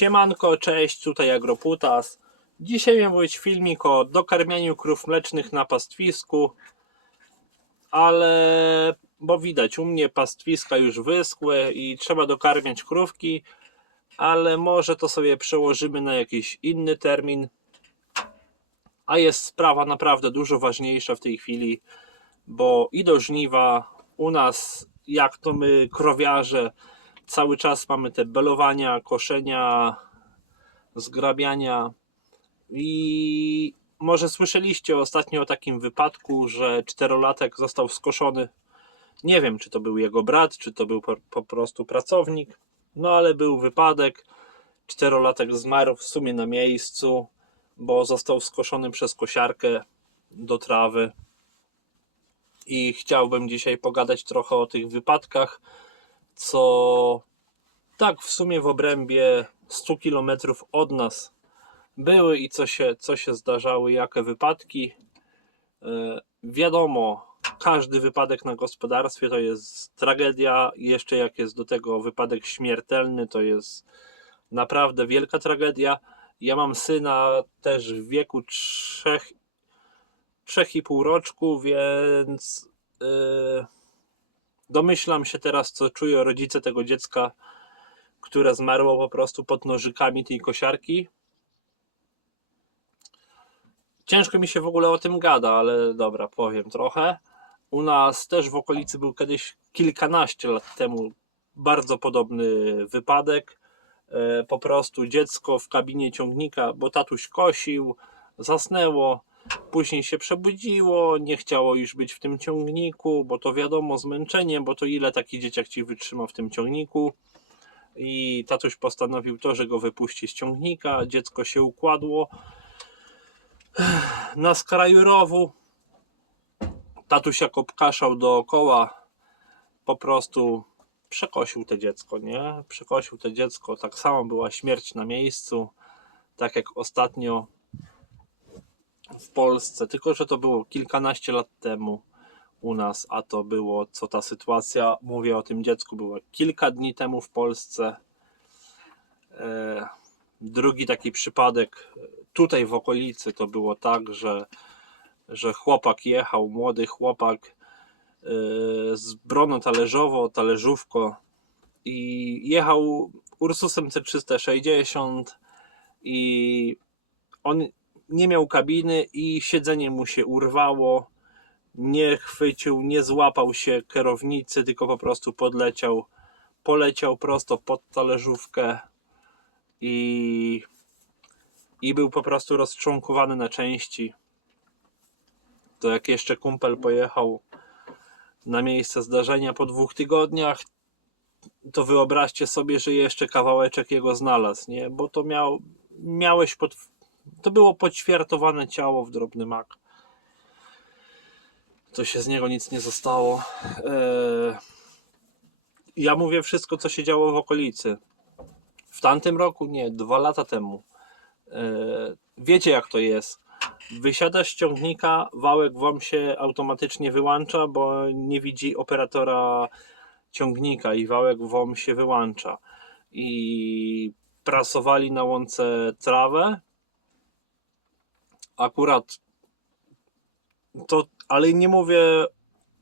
Siemanko, cześć, tutaj Agroputas. Dzisiaj miał być filmik o dokarmianiu krów mlecznych na pastwisku, ale bo widać u mnie pastwiska już wyschły i trzeba dokarmiać krówki, ale może to sobie przełożymy na jakiś inny termin. A jest sprawa naprawdę dużo ważniejsza w tej chwili, bo idą żniwa u nas, jak to my krowiarze, cały czas mamy te belowania, koszenia, zgrabiania i może słyszeliście ostatnio o takim wypadku, że czterolatek został skoszony. Nie wiem, czy to był jego brat, czy to był po, po prostu pracownik, no ale był wypadek. Czterolatek zmarł w sumie na miejscu, bo został skoszony przez kosiarkę do trawy. I chciałbym dzisiaj pogadać trochę o tych wypadkach, co tak w sumie w obrębie 100 km od nas były i co się, co się zdarzały, jakie wypadki. E, wiadomo, każdy wypadek na gospodarstwie to jest tragedia. Jeszcze jak jest do tego wypadek śmiertelny, to jest naprawdę wielka tragedia. Ja mam syna też w wieku 3, 3,5 roczku, więc yy, domyślam się teraz, co czują rodzice tego dziecka, które zmarło po prostu pod nożykami tej kosiarki. Ciężko mi się w ogóle o tym gada, ale dobra, powiem trochę. U nas też w okolicy był kiedyś kilkanaście lat temu bardzo podobny wypadek. E, Po prostu dziecko w kabinie ciągnika, bo tatuś kosił, zasnęło, później się przebudziło, nie chciało już być w tym ciągniku, bo to wiadomo, zmęczenie, bo to ile taki dzieciak ci wytrzyma w tym ciągniku. I tatuś postanowił to, że go wypuści z ciągnika, dziecko się układło na skraju rowu. Tatuś jak obkaszał dookoła, po prostu przekosił to dziecko, nie? Przekosił to dziecko, tak samo była śmierć na miejscu, tak jak ostatnio w Polsce, tylko że to było kilkanaście lat temu u nas, a to było, co ta sytuacja, mówię o tym dziecku, była kilka dni temu w Polsce. E, Drugi taki przypadek tutaj w okolicy to było tak, że, że chłopak jechał, młody chłopak e, z broną talerzowo, talerzówko i jechał Ursusem C360 i on nie miał kabiny i siedzenie mu się urwało, nie chwycił, nie złapał się kierownicy, tylko po prostu podleciał, poleciał prosto pod talerzówkę i, i był po prostu rozczłonkowany na części. To jak jeszcze kumpel pojechał na miejsce zdarzenia po dwóch tygodniach, to wyobraźcie sobie, że jeszcze kawałeczek jego znalazł, nie? Bo to miał, miałeś pod, to było poćwiartowane ciało w drobny mak. To się z niego nic nie zostało. Eee, ja mówię wszystko, co się działo w okolicy. W tamtym roku, nie, dwa lata temu. E, Wiecie jak to jest. Wysiadasz z ciągnika, wałek wam się automatycznie wyłącza, bo nie widzi operatora ciągnika i wałek wam się wyłącza. I prasowali na łące trawę. Akurat to, ale nie mówię,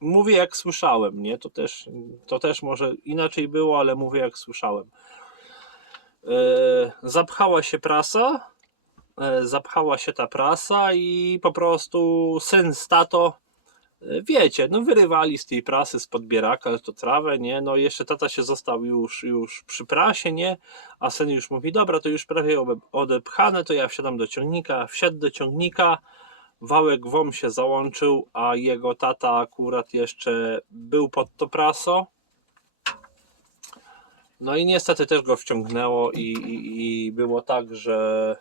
mówię jak słyszałem, nie? To też, to też może inaczej było, ale mówię jak słyszałem. E, zapchała się prasa, e, zapchała się ta prasa i po prostu syn z tato, wiecie, no wyrywali z tej prasy, z podbieraka to trawę, nie, no jeszcze tata się został już, już przy prasie, nie, a syn już mówi, dobra, to już prawie odepchane, to ja wsiadam do ciągnika, wsiadł do ciągnika, wałek WOM się załączył, a jego tata akurat jeszcze był pod to praso, no i niestety też go wciągnęło i, i, i było tak, że,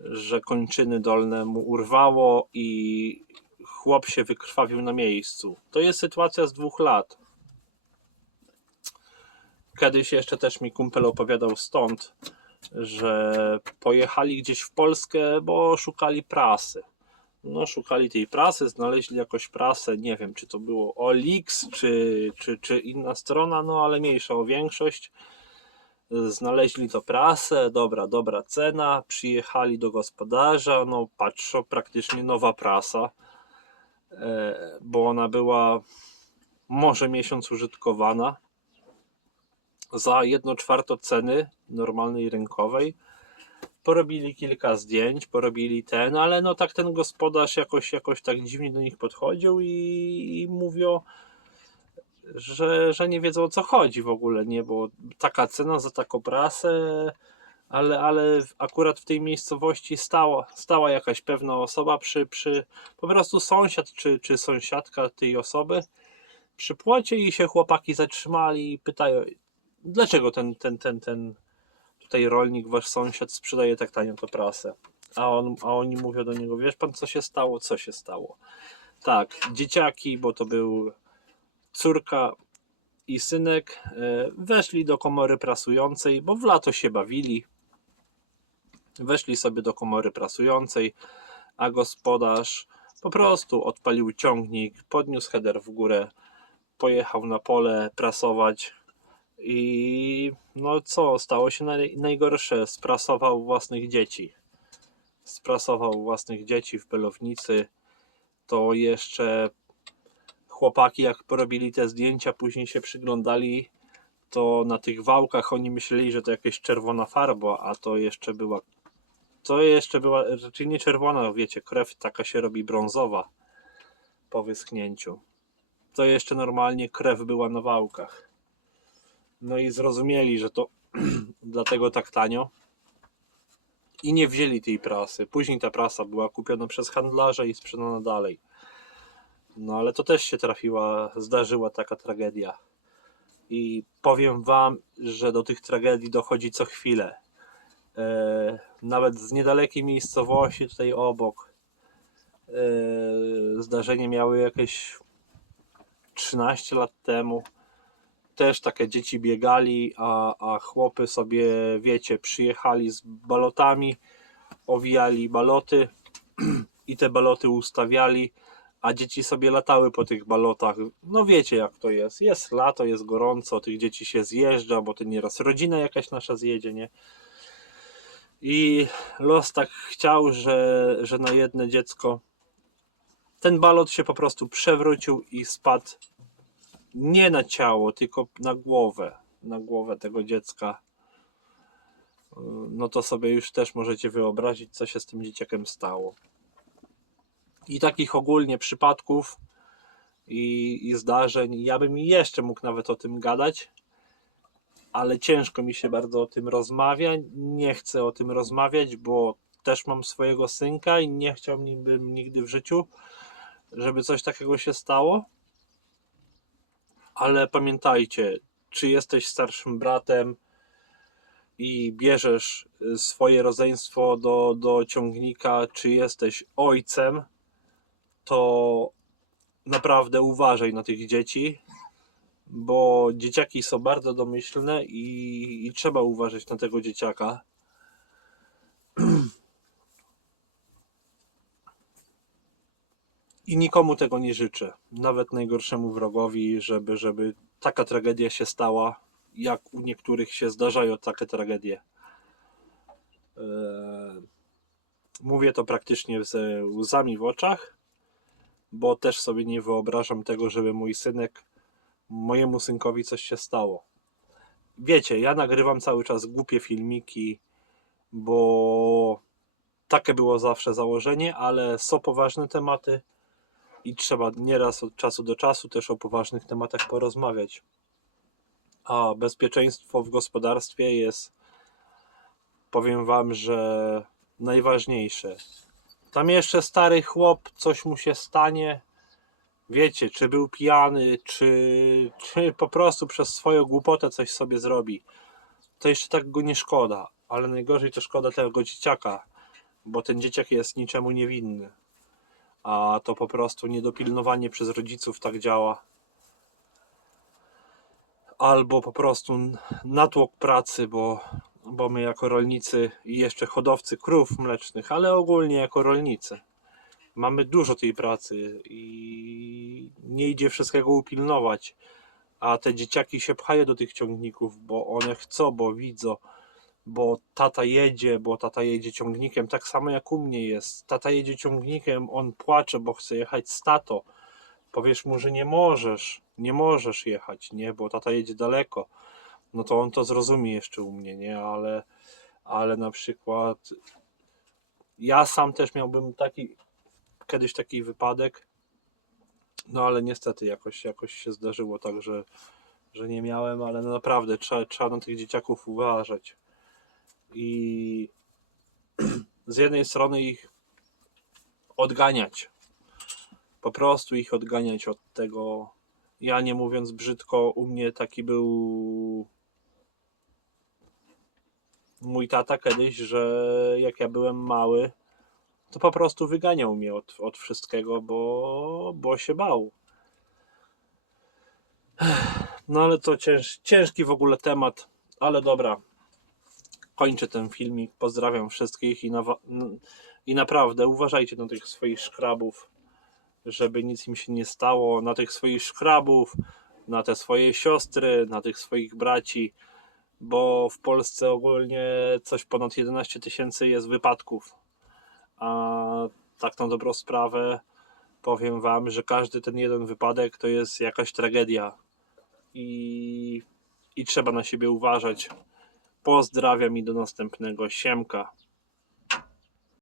że kończyny dolne mu urwało i chłop się wykrwawił na miejscu. To jest sytuacja z dwóch lat. Kiedyś jeszcze też mi kumpel opowiadał stąd, że pojechali gdzieś w Polskę, bo szukali prasy. No, szukali tej prasy, znaleźli jakoś prasę, nie wiem, czy to było Olix, czy, czy, czy inna strona, no ale mniejsza o większość. Znaleźli to prasę, dobra, dobra cena, przyjechali do gospodarza, no patrzą, praktycznie nowa prasa, bo ona była może miesiąc użytkowana za 1 czwarto ceny normalnej rynkowej. Porobili kilka zdjęć, porobili ten, ale no tak ten gospodarz jakoś, jakoś tak dziwnie do nich podchodził i, i mówią, że, że nie wiedzą o co chodzi w ogóle, nie, bo taka cena za taką prasę, ale, ale akurat w tej miejscowości stała, stała jakaś pewna osoba przy, przy po prostu sąsiad czy, czy sąsiadka tej osoby przy płocie i się chłopaki zatrzymali i pytają, dlaczego ten, ten, ten, ten tutaj rolnik, wasz sąsiad sprzedaje tak tanio tę prasę. A, on, a oni mówią do niego, wiesz pan co się stało? Co się stało? Tak, dzieciaki, bo to był córka i synek, e, weszli do komory prasującej, bo w lato się bawili. Weszli sobie do komory prasującej, a gospodarz po prostu odpalił ciągnik, podniósł header w górę, pojechał na pole prasować i no co, stało się naj, najgorsze, sprasował własnych dzieci. Sprasował własnych dzieci w belownicy. To jeszcze chłopaki, jak porobili te zdjęcia, później się przyglądali, to na tych wałkach oni myśleli, że to jakaś czerwona farba, a to jeszcze była. To jeszcze była, raczej nie czerwona, wiecie, krew taka się robi brązowa po wyschnięciu. To jeszcze normalnie krew była na wałkach. No i zrozumieli, że to dlatego tak tanio. I nie wzięli tej prasy. Później ta prasa była kupiona przez handlarza i sprzedana dalej. No ale to też się trafiła, zdarzyła taka tragedia. I powiem wam, że do tych tragedii dochodzi co chwilę. E, nawet z niedalekiej miejscowości tutaj obok e, zdarzenie miały jakieś 13 lat temu. Też takie dzieci biegali, a, a chłopy sobie, wiecie, przyjechali z balotami, owijali baloty i te baloty ustawiali, a dzieci sobie latały po tych balotach. No wiecie jak to jest. Jest lato, jest gorąco, tych dzieci się zjeżdża, bo to nieraz rodzina jakaś nasza zjedzie, nie? I los tak chciał, że, że na jedno dziecko ten balot się po prostu przewrócił i spadł nie na ciało, tylko na głowę, na głowę tego dziecka. No to sobie już też możecie wyobrazić, co się z tym dzieciakiem stało. I takich ogólnie przypadków i, i zdarzeń, ja bym jeszcze mógł nawet o tym gadać, ale ciężko mi się bardzo o tym rozmawia. Nie chcę o tym rozmawiać, bo też mam swojego synka i nie chciałbym nigdy w życiu, żeby coś takiego się stało. Ale pamiętajcie, czy jesteś starszym bratem i bierzesz swoje rodzeństwo do, do ciągnika, czy jesteś ojcem, to naprawdę uważaj na tych dzieci, bo dzieciaki są bardzo domyślne i, i trzeba uważać na tego dzieciaka. I nikomu tego nie życzę, nawet najgorszemu wrogowi, żeby, żeby taka tragedia się stała, jak u niektórych się zdarzają takie tragedie. Eee, Mówię to praktycznie ze łzami w oczach, bo też sobie nie wyobrażam tego, żeby mój synek, mojemu synkowi coś się stało. Wiecie, ja nagrywam cały czas głupie filmiki, bo takie było zawsze założenie, ale są poważne tematy i trzeba nieraz od czasu do czasu też o poważnych tematach porozmawiać. A bezpieczeństwo w gospodarstwie jest, powiem Wam, że najważniejsze. Tam jeszcze stary chłop, coś mu się stanie. Wiecie, czy był pijany, czy, czy po prostu przez swoją głupotę coś sobie zrobi. To jeszcze tak go nie szkoda, ale najgorzej to szkoda tego dzieciaka, bo ten dzieciak jest niczemu niewinny a to po prostu niedopilnowanie przez rodziców tak działa. Albo po prostu natłok pracy, bo, bo my jako rolnicy i jeszcze hodowcy krów mlecznych, ale ogólnie jako rolnicy mamy dużo tej pracy i nie idzie wszystkiego upilnować. a te dzieciaki się pchają do tych ciągników, bo one chcą, bo widzą, bo tata jedzie, bo tata jedzie ciągnikiem, tak samo jak u mnie jest. Tata jedzie ciągnikiem, on płacze, bo chce jechać z tato. Powiesz mu, że nie możesz, nie możesz jechać, nie, bo tata jedzie daleko. No to on to zrozumie jeszcze u mnie, nie, ale, ale na przykład ja sam też miałbym taki, kiedyś taki wypadek, no ale niestety jakoś, jakoś się zdarzyło tak, że, że nie miałem, ale no naprawdę trzeba, trzeba na tych dzieciaków uważać. I z jednej strony ich odganiać. Po prostu ich odganiać od tego. Ja nie mówiąc brzydko, u mnie taki był mój tata kiedyś, że jak ja byłem mały, to po prostu wyganiał mnie od, od wszystkiego, bo, bo się bał. No ale to cięż, ciężki w ogóle temat, ale dobra. Kończę ten filmik. Pozdrawiam wszystkich i, i naprawdę uważajcie na tych swoich szkrabów, żeby nic im się nie stało. Na tych swoich szkrabów, na te swoje siostry, na tych swoich braci, bo w Polsce ogólnie coś ponad 11 tysięcy jest wypadków. A tak na dobrą sprawę powiem Wam, że każdy ten jeden wypadek to jest jakaś tragedia i, i trzeba na siebie uważać. Pozdrawiam i do następnego. Siemka.